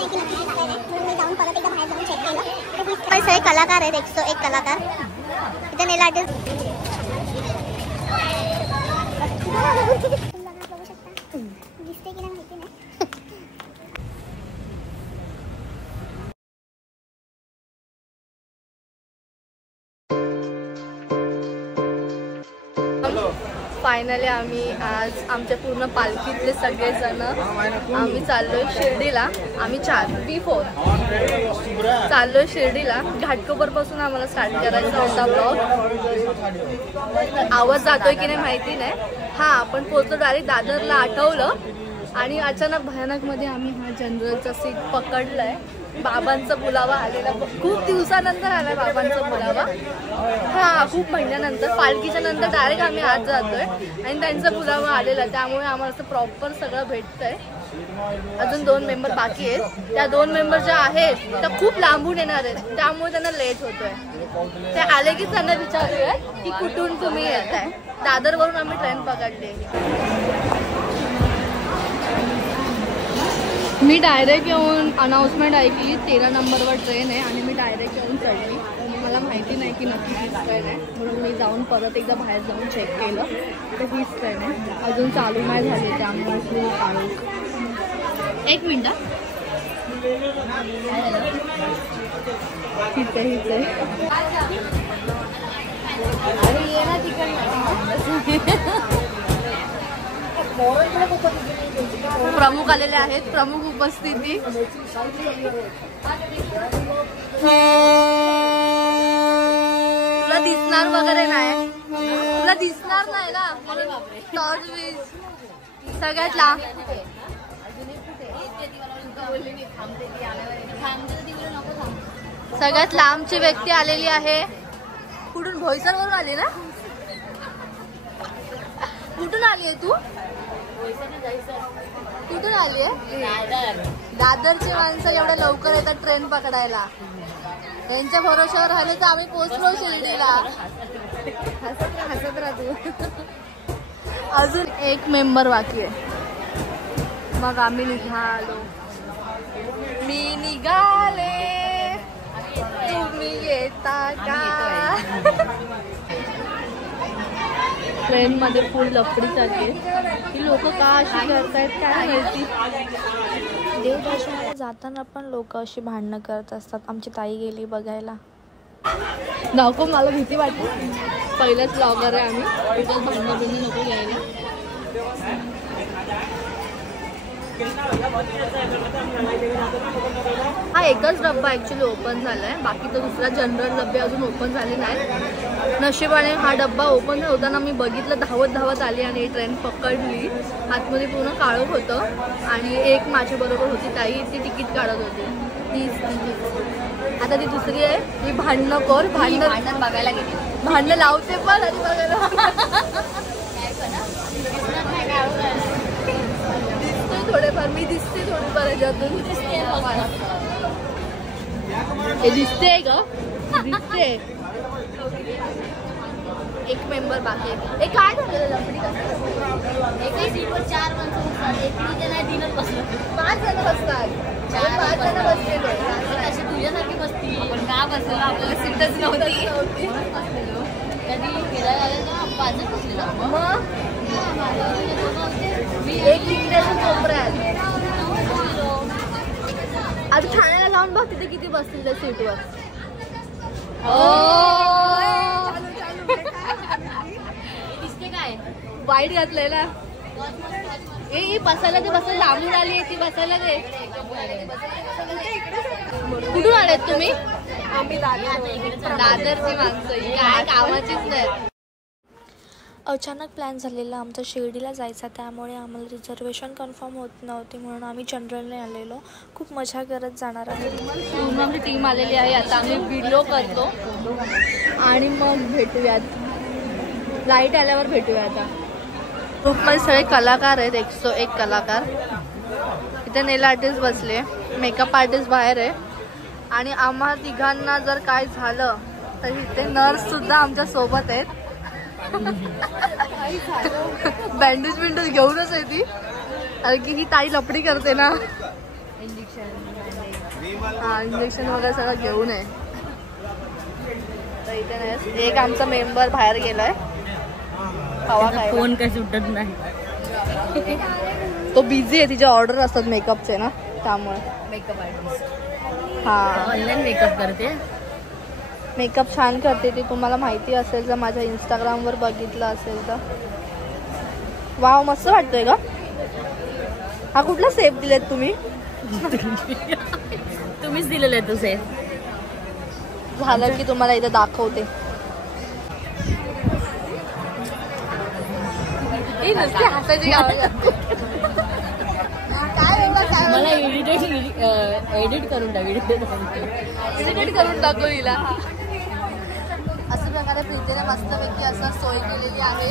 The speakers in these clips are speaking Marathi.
नाही की नक्की झालं नाही, म्हणून मी जाऊन परत एकदा बाहेर जाऊन चेक केलं. तर सगळे कलाकार आहेत, 101 कलाकार. इथे नेल आर्टिस्ट बघू शकता, दिसते की नाही माहिती नाही. फायनली आम्ही आज आमच्या पूर्ण पालखीतले सगळेजण आम्ही चाललोय शिर्डीला. आम्ही 4 चाललोय शिर्डीला. घाटकोपरपासून आम्हाला स्टार्ट करायचा होता ब्लॉग. आवाज जातोय की नाही माहिती नाही. हां, आपण पोहोचलो डायरेक्ट दादरला, आठवलं. आणि अचानक भयानकमध्ये आम्ही हा जनरलचा सीट पकडलाय. बाबांचा बुलावा आलेला, खूप दिवसानंतर आलाय बाबांचा बुलावा. हां, खूप महिन्यानंतर, पालखीच्या नंतर डायरेक्ट आम्ही आज जातोय आणि त्यांचा बुलावा आलेला. त्यामुळे आम्हाला असं प्रॉपर सगळं भेटतंय. अजून 2 मेंबर बाकी आहेत. त्या 2 मेंबर ज्या आहेत त्या खूप लांबून येणार आहेत, त्यामुळे त्यांना लेट होतोय. ते आले की त्यांना विचारूया की कुठून तुम्ही येत आहे. दादरवरून आम्ही ट्रेन पकडली. मी डायरेक्ट येऊन अनाउन्समेंट ऐकली 13 नंबरवर ट्रेन आहे आणि मी डायरेक्ट येऊन चढली. मला माहिती नाही की नक्की हीच ट्रेन आहे, म्हणून मी जाऊन परत एकदा बाहेर जाऊन चेक केलं तर हीच ट्रेन आहे. अजून चालू नाही झाली, त्यामुळे खूप काळू. 1 मिनिट. हीच आहे, हीच आहे. अरे ये ना तिकडे. प्रमुख आलेले आहेत, प्रमुख उपस्थिती. तुला दिसणार वगैरे नाही, तुला दिसणार नाही ना, सगळ्यात लांब. सगळ्यात लांबची व्यक्ती आलेली आहे. कुठून? भोईसरवरून आली ना? कुठून आली आहे तू? कुठून आली आहे? दादरची माणसं एवढ्या लवकर येतात ट्रेन पकडायला. यांच्या भरोश्यावर राहिले तर आम्ही पोहोचलो शिर्डीला. हसत राहा तू. अजून 1 मेंबर बाकी आहे, मग आम्ही निघालो. मी निघाले, तुम्ही येता का? ट्रेन मध्ये फुल लफडी चालली आहे. ही लोक का अशी करतायत काय माहिती. देवदर्शनाला जाताना पण लोक अशी भांडणं करत असतात. आमची ताई गेली बघायला. नको, मला भीती वाटते. पहिलंच ब्लॉगर आहे आम्ही, उगाच भांडणं बिंडणं नको घ्यायला. हा एकच डब्बा ऍक्च्युली ओपन झालाय, बाकी तर दुसरा जनरल डब्बे अजून ओपन झाले नाही. नशिबाने हा डब्बा ओपन होताना मी बघितलं, धावत आली आणि ट्रेन पकडली. आतमध्ये पूर्ण काळोख होतं आणि एक माझ्या बरोबर होती ताई, ती तिकीट काढत होती. आता ती दुसरी आहे, ती भांडणखोर. भांडण बघायला गेली, भांडणं लावते पण आणि बघायला थोडेफार. मी दिसते थोडीफार ह्याच्यातून. हे दिसते ग, दिसते. 1 मेंबर बाकी. हे काय झालेलं लफडी? एका सीटवर 4 माणसं बसतात, एक नाही 3च बसतात. 5 जण बसतात, 5 जण बसलेले. अशी तुझ्यासारखी बसती पण का बसलेलं, आपल्याला सीटच नव्हती. कधी फिरायला आले ना 5 जण बसलेलं. मग मी एक तिकड्याचं कोपऱ्यात. आता ठाण्याला जाऊन बघ तिथे किती बसतील त्या सीटवर. दिसते काय वाईट घातलेला. ए बसायला ते बसायला लांबून आली आहे ती बसायला दे. कुठून आलेत तुम्ही? आम्ही दादरची माणसं, काय कामाचीच नाही. अचानक प्लॅन झालेला आमचा शिर्डीला जायचा, त्यामुळे आम्हाला रिझर्वेशन कन्फर्म होत नव्हती, म्हणून आम्ही जनरलने आलेलो. खूप मजा करत जाणार आहे. पूर्ण आमची टीम आलेली आहे. आता आम्ही व्हिडिओ करतो आणि मग भेटूयात. लाईट आल्यावर भेटूया. आता ग्रुपमध्ये सगळे कलाकार आहेत, 101 कलाकार. इथे नेल आर्टिस्ट बसले, मेकअप आर्टिस्ट बाहेर आहे आणि आम्हा तिघांना जर काय झालं तर इथे नर्स सुद्धा आमच्या सोबत आहेत. बँडेज घेऊनच आहे ती, कारण की ही ताई लपडी करते ना. हा इंजेक्शन वगैरे सगळं घेऊन आहे. तर इथे नाही. एक आमचा मेंबर बाहेर गेलाय हवा काय फोन काही सुटत नाही. तो बिझी आहे. तिचे ऑर्डर असतात मेकअपचे ना त्यामुळे. Makeup artist. हा ऑनलाईन मेकअप करते. मेकअप छान करते ती. तुम्हाला माहिती असेल जर माझ्या इंस्टाग्रामवर बघितलं असेल तर. वाव मस्त वाटतोय का. हा कुठला सेफ दिलेत तुम्ही. तुम्हीच दिलेलं आहे तो सेफ. झालं की तुम्हाला इथं दाखवते. मला एडिट करून टाक. एडिट करून टाकू हिला. अशा प्रकारे प्रीतीने मस्तपैकी असं सोय केलेली आहे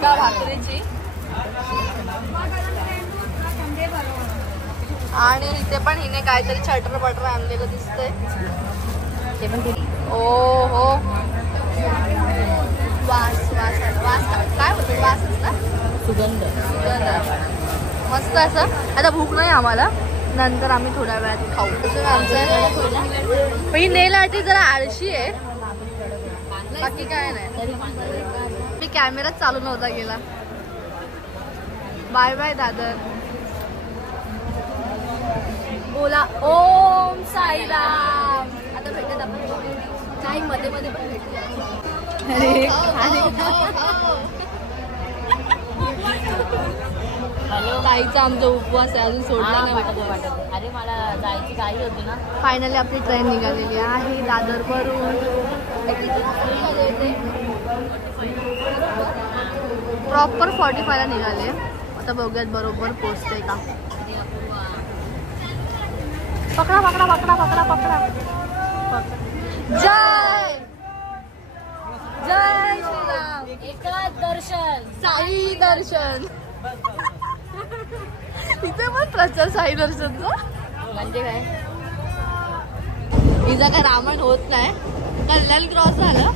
त्या भाकरीची. आणि इथे पण हिने काहीतरी छटर बटर आणलेलं दिसतंय. ते पण ओ हो वास वास वास काय बोलतो वास ना. सुगंध मस्त असं. आता भूक नाही आम्हाला. नंतर आम्ही थोड्या वेळात खाऊ. ही नेल आर्टिस्ट जरा आळशी आहे. बाकी काय नाही. मी कॅमेराच चालू नव्हता गेला. Bye bye Dadar. बोला ओम साईराम. आता भेटत आपण काही मध्ये मध्ये पण भेटूया. ताईचा आमचा उपवास आहे अजून सोडला नाही वाटत. अरे मला जायची घाई होती ना. फायनली आपली ट्रेन निघालेली आहे दादर वरून. प्रॉपर 45 ला निघाले. आता बघूयात बरोबर पोहोचते का. पकडा पकडा पकडा पकडा पकडा. जय जय श्रीराम. एकच दर्शन साई दर्शन. इथे पण प्रचार साई दर्शनचा. म्हणजे काय. हिचा काय रामायण होत नाही. कल्याण क्रॉस झालं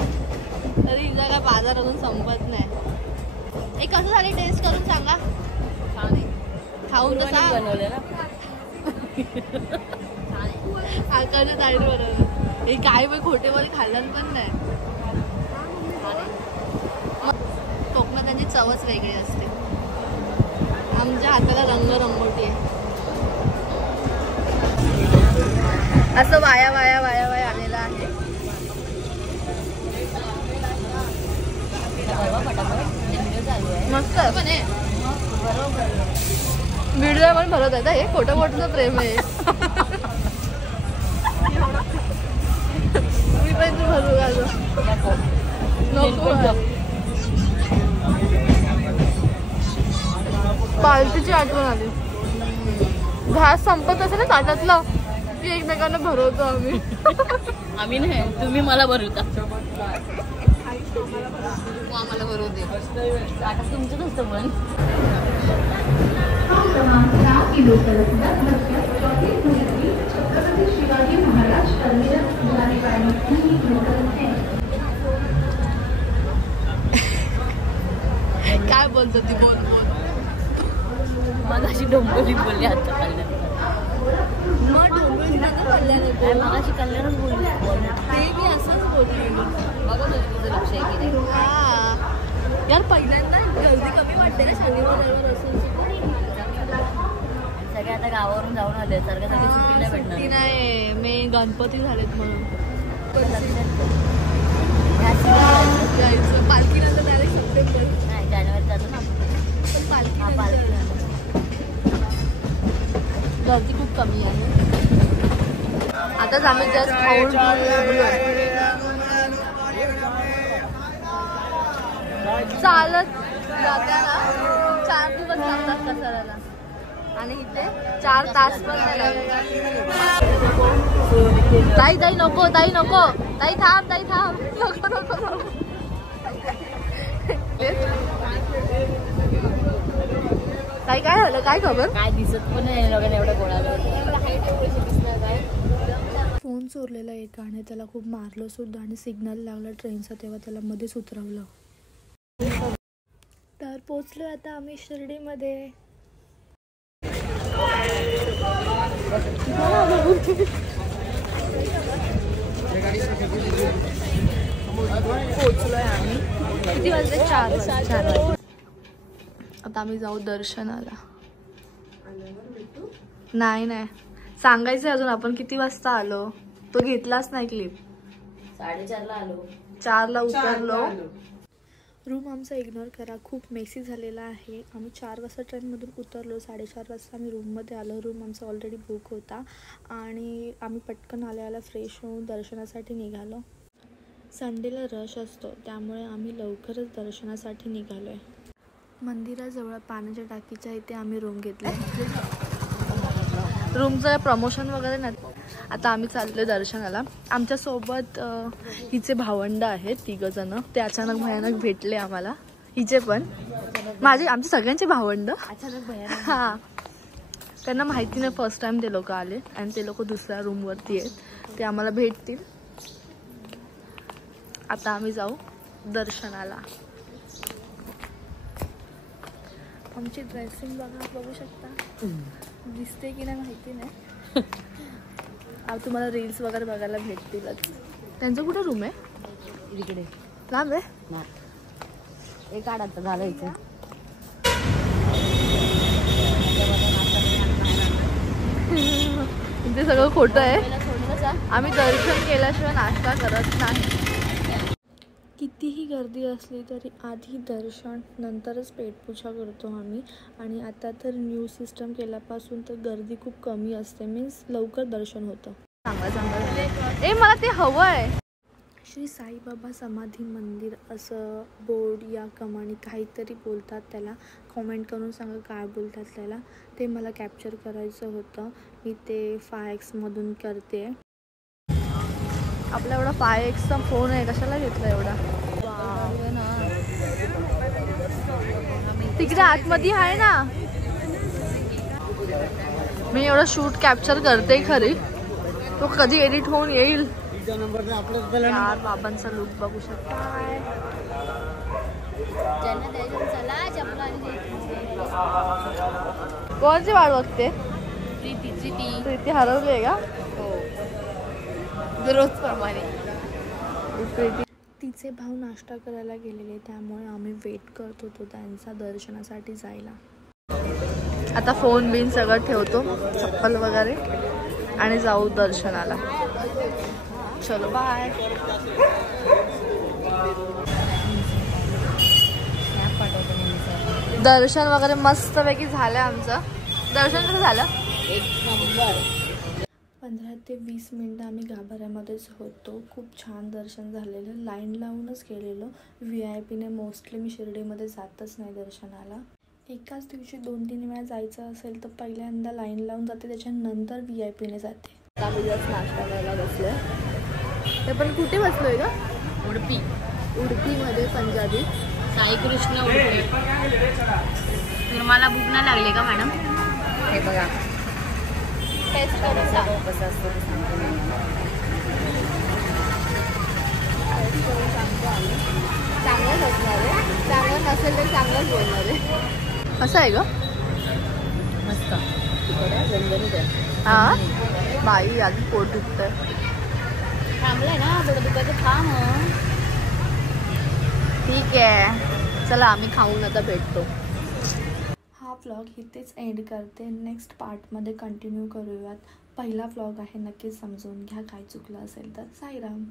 तरी हिचा काय बाजार अजून संपत नाही. एक कसं झाली टेस्ट करून सांगा. खाऊन तर सांग. बनवलं ना. आकाच्या ताईने बनवलं. हे काय बाई खोटेमध्ये खाल्लं पण नाही. कोकणात त्यांची चवच वेगळी असते. आमच्या हाताला रंगरंगोटी आहे. असं वाया वाया वाया वाया आलेलं आहे. मस्त व्हिडिओ पण भरत आहे. हे खोटं खोटं प्रेम आहे. मी पण तू भरू घालू नको. पार्टीची आठवण आली. घास संपत असेल ना ताटातलं की एकमेकांना भरवतो आम्ही. आम्ही नाही तुम्ही मला भरवता. आम्हाला भरवते. आता तुमचं नसतं पण. काय बोलतो ती. बोल बोल. मगाशी डोंबिवली बोलली आता कल्याण. मग डोंबिवली कल्याण मगाशी कल्याणच बोलली. ते मी असंच बोलली. बघत होती तुझं लक्ष आहे की नाही. हा यार पहिल्यांदा गर्दी कमी वाटते ना शनिवार रविवार असून. सगळे आता गावावरून जाऊन आले. सारखं सगळी सुट्टी नाही भेटणार. सुट्टी नाही. मे गणपती झालेत म्हणून जायचं. पालखीनंतर डायरेक्ट सप्टेंबर नाही जानेवारी जातो ना. पण पालखी पालखी गर्दी खूप कमी आहे. आताच आम्ही जस्ट खाऊन चालत जाताना 4 दिवस लागतात कसरायला. आणि इथे 4 तास पण नाही लागतात. ताई ताई नको. ताई नको. ताई थांब. ताई थांब. नको नको नको. ताई काय झालं. काय खबर. काय दिसत पण नाही लोकांना एवढं गोळाला. फोन चोरलेला एकाने. त्याला खूप मारलं सुद्धा आणि सिग्नल लागला ट्रेनचा तेव्हा त्याला मध्येच उतरवलं. तर पोचलो आता आम्ही शिर्डीमध्ये. पोचलोय आम्ही. किती वाजले? 4 वाजले. आता आम्ही जाऊ दर्शनाला. नाही सांगायचं अजून आपण किती वाजता आलो. तो घेतलाच नाही क्लिप. 4:30 आलो. 4 उतरलो. रूम आमचा इग्नोर करा, खूप मेसी झालेला आहे. आम्ही 4 वाजता ट्रेनमधून उतरलो, 4:30 वाजता आम्ही रूममध्ये आलो. रूम आमचा ऑलरेडी बुक होता आणि आम्ही पटकन आल्याला फ्रेश होऊन दर्शनासाठी निघालो. संडेला रश असतो त्यामुळे आम्ही लवकरच दर्शनासाठी निघालो आहे. मंदिराजवळ पाण्याच्या टाकीच्या इथे आम्ही रूम घेतला. रूमचं प्रमोशन वगैरे नाही. आता आम्ही चाललोय दर्शनाला. आमच्यासोबत हिचे भावंड आहेत 3 जण. ते अचानक भयानक भेटले आम्हाला. हिचे पण आमचे सगळ्यांचे भावंड अचानक भयानक. हा, त्यांना माहिती नाही फर्स्ट टाइम ते लोक आले आणि ते लोक दुसऱ्या रूमवरती आहेत. ते आम्हाला भेटतील. आता आम्ही जाऊ दर्शनाला. आमची ड्रेसिंग बघू शकता. दिसते की नाही माहिती नाही. तुम्हाला रील्स वगैरे बघायला भेटतीलच. त्यांचं कुठे रूम आहे? इकडे लांब आहे. एक आता झालं इथे. ते सगळं खोटं आहे. आम्ही दर्शन केल्याशिवाय नाश्ता करत नाही. कितीही गर्दी असली तरी आधी दर्शन नंतरच पेटपूजा करतो आम्ही. आणि आता तर न्यू सिस्टम केल्यापासून तर गर्दी खूप कमी असते. मीन्स लवकर दर्शन होतं. चांगलं मला ते हवं आहे. श्री साईबाबा समाधी मंदिर असं बोर्ड या कमानी काहीतरी बोलतात त्याला. कॉमेंट करून सांगा काय बोलतात त्याला. ते मला कॅप्चर करायचं होतं. मी ते 5X करते. आपला एवढा 5Xचा फोन आहे, कशाला घेतला एवढा? तिकडे आतमध्ये आहे ना. मी एवढा शूट कॅप्चर करते खरी. तो कधी एडिट होऊन येईल. यार बाबांचा लुक बघू शकता. कोणाची वाट बघते? ती हरवली आहे का? रोज प्रमाणे. तिचे भाऊ नाश्ता करायला गेलेले त्यामुळे आम्ही वेट करत होतो त्यांचा दर्शनासाठी जायला. आता फोन बिन सगळं ठेवतो, चप्पल वगैरे, आणि जाऊ दर्शनाला. चलो बाय. दर्शन वगैरे मस्तपैकी झालं आमचं. दर्शन कसं झालं? 15 ते 20 मिनटं आम्ही गाभाऱ्यामध्येच होतो. खूप छान दर्शन झालेलं. लाईन लावूनच गेलेलो. VIP मोस्टली मी शिर्डीमध्ये जातच नाही दर्शनाला. एकाच दिवशी 2-3 वेळा जायचं असेल तर पहिल्यांदा लाईन लावून जाते, त्याच्यानंतर VIP जाते. आम्ही जस्ट नाश्ता करायला बसलोय. ते पण कुठे बसलोय का? उडपीमध्ये पंजाबी. साई कृष्ण उडपी. तुम्हाला भूक नाही लागली का मॅडम? हे बघा टेस्ट करून सांग. कसं असतं ते सांगते मी. टेस्ट करून सांगतो आम्ही. चांगलंच असणार आहे. चांगलं नसेल तर चांगलंच बोलणार आहे. असं आहे ग. मस्त तिकडे झणझणीत आहे. हा बाई आधी पोट दुखतंय. थांबलंय ना थोडं दुपारचं थांब. ठीक आहे, चला आम्ही खाऊन आता भेटतो. हा व्लॉग इथेच एंड करते. नेक्स्ट पार्टमध्ये कंटिन्यू करूयात. पहिला व्लॉग आहे, नक्कीच समजून घ्या. काय चुकलं असेल तर. साईराम.